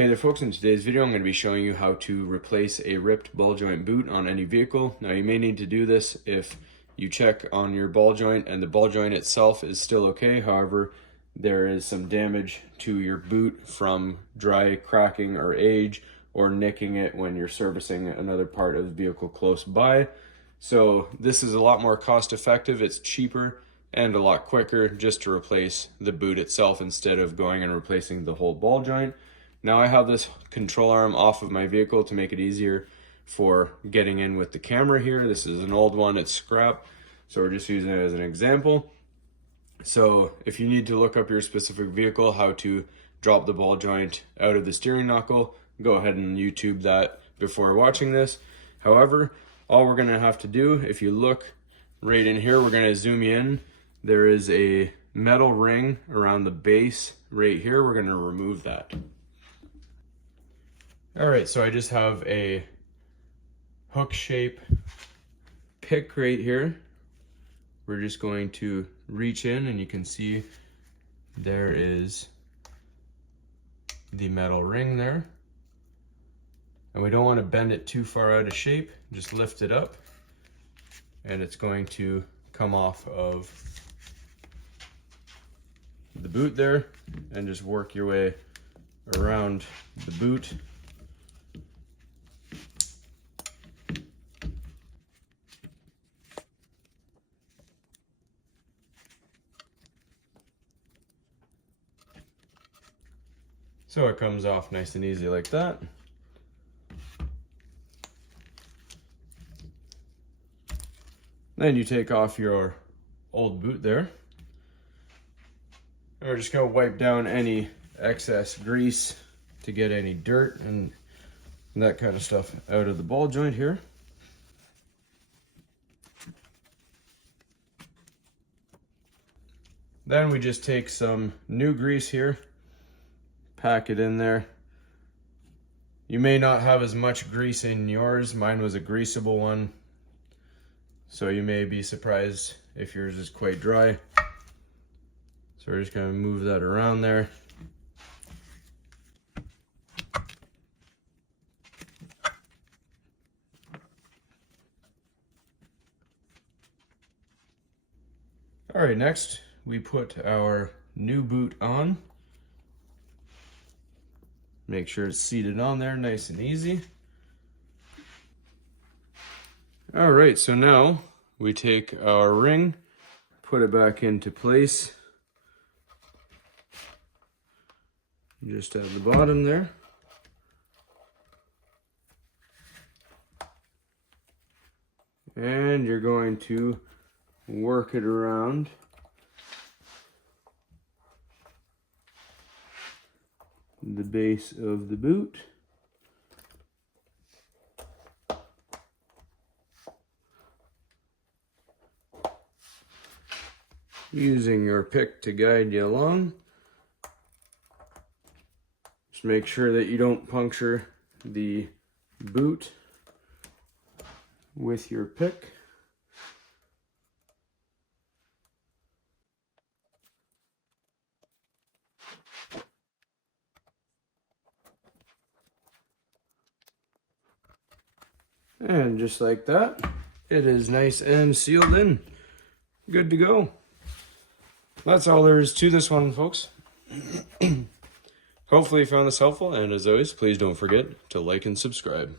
Hey there folks, in today's video I'm going to be showing you how to replace a ripped ball joint boot on any vehicle. Now you may need to do this if you check on your ball joint and the ball joint itself is still okay. However, there is some damage to your boot from dry cracking or age or nicking it when you're servicing another part of the vehicle close by. So this is a lot more cost effective, it's cheaper and a lot quicker just to replace the boot itself instead of going and replacing the whole ball joint. Now I have this control arm off of my vehicle to make it easier for getting in with the camera here. This is an old one, it's scrap, so we're just using it as an example. So if you need to look up your specific vehicle, how to drop the ball joint out of the steering knuckle, go ahead and YouTube that before watching this. However, all we're gonna have to do, if you look right in here, we're gonna zoom you in. There is a metal ring around the base right here. We're gonna remove that. All right, so I just have a hook shape pick right here. We're just going to reach in and you can see there is the metal ring there. And we don't want to bend it too far out of shape, just lift it up and it's going to come off of the boot there and just work your way around the boot. So it comes off nice and easy like that. Then you take off your old boot there. And we're just gonna wipe down any excess grease to get any dirt and that kind of stuff out of the ball joint here. Then we just take some new grease here, pack it in there. You may not have as much grease in yours. Mine was a greasable one, so you may be surprised if yours is quite dry. So we're just gonna move that around there. All right, next we put our new boot on. Make sure it's seated on there nice and easy. All right, so now we take our ring, put it back into place. Just at the bottom there. And you're going to work it around the base of the boot. Using your pick to guide you along. Just make sure that you don't puncture the boot with your pick. And just like that, it is nice and sealed in. Good to go. That's all there is to this one, folks. Hopefully you found this helpful, and as always, please don't forget to like and subscribe.